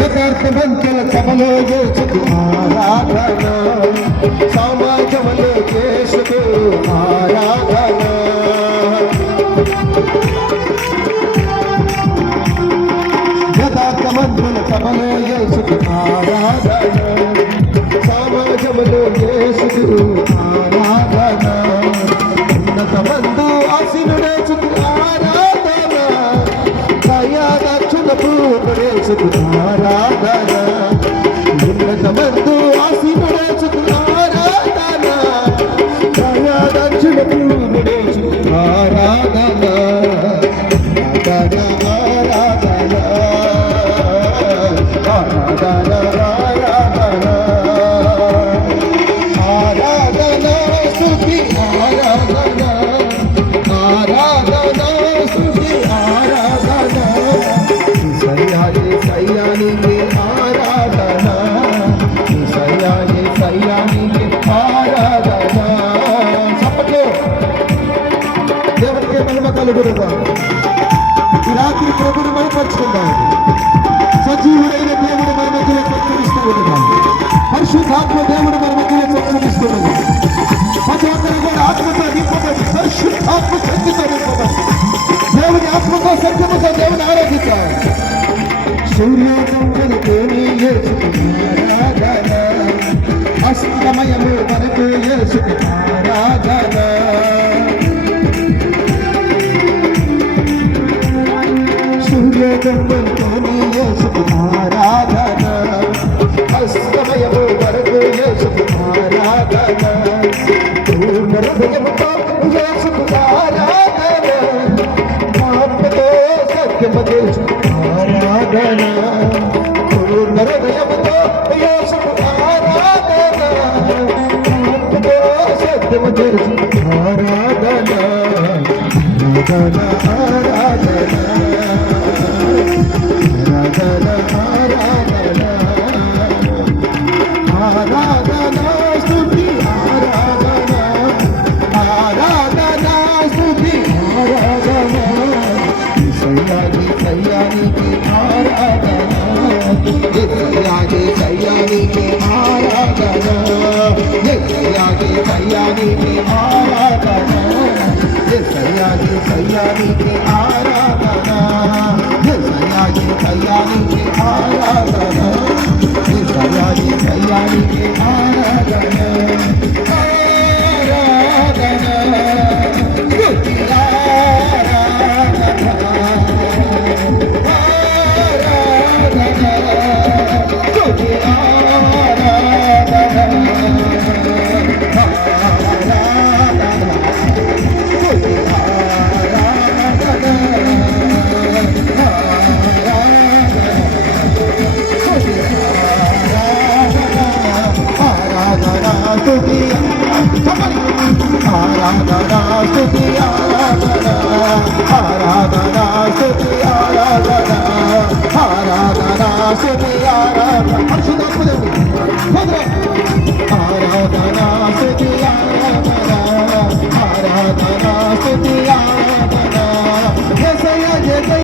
యథార్థవంతుల సభలో యేసుకు ఆరాధన, సమాజంలో యేసుకు ఆరాధన. యథార్థవంతుల సభలో యేసుకు ఆరాధన, సమాజంలో యేసుకు ఆరాధన. ఉన్నతమందు ఆశీనుడేసుకు ఆరాధన, దయాదక్షుల పూర్ణుడేసుకు ఆరాధన. ఉన్నతమందు ఆశీనుడేసుకు ఆరాధన, దయాదక్షుల పూర్ణుడేసుకు ఆరాధన. ఆరాధన ఆరాధన ఆరాధన ఆరాధన స్తుతి ఆరాధన ఆరాధన స్తుతి ఆరాధన. సయ్యానికి ఆరాధన, సయ్యానికి ఆరాధన. చప్పట్లు దేవుడికి మహిమ కలుగునుగా. ఈ రాత్రి ప్రభుని మహిమపరుచుకుందాం. సజీవుడైన దేవుడు మన మధ్యలో సంచరిస్తూ ఉన్నాం. పరిశుద్ధాత్మ దేవుడు మన మధ్యలో సంచరిస్తూ ఉన్నాం. ప్రతి ఒక్కరు కూడా ఆత్మతో నింపబడి, పరిశుద్ధాత్మ శక్తితో నింపబడి, దేవుని ఆత్మతో సత్యముతో దేవుని ఆరాధిద్దాం. సూర్యోదయం వెలుగుని యేసుకు ఆరాధన, అస్తమయము వరకు యేసుకు ఆరాధన. సూర్యోదయం వెలుగుని యేసుకు ఆరాధన, అస్తమయము వరకు యేసుకు ఆరాధన. పూర్ణ హృదయముతో యేసుకు ఆరాధన, ఆత్మతో సత్యముతో ఆరాధన. పూర్ణ హృదయముతో యేసుకు ఆరాధన, ఆత్మతో సత్యముతో ఆరాధన. ఆరాధన ఆరాధన ఆరాధన ఆరాధన స్తుతి ఆరాధన ఆరాధన స్తుతి ఆరాధన. సయ్యానికి ఆరాధన, సయ్యానికి ఆరాధన, సయ్యానికి ఆరాధన, సయ్యానికి ఆరాధన, సయ్యానికి ఆరాధన, సయ్యానికి ఆరాధన. ఆరాధన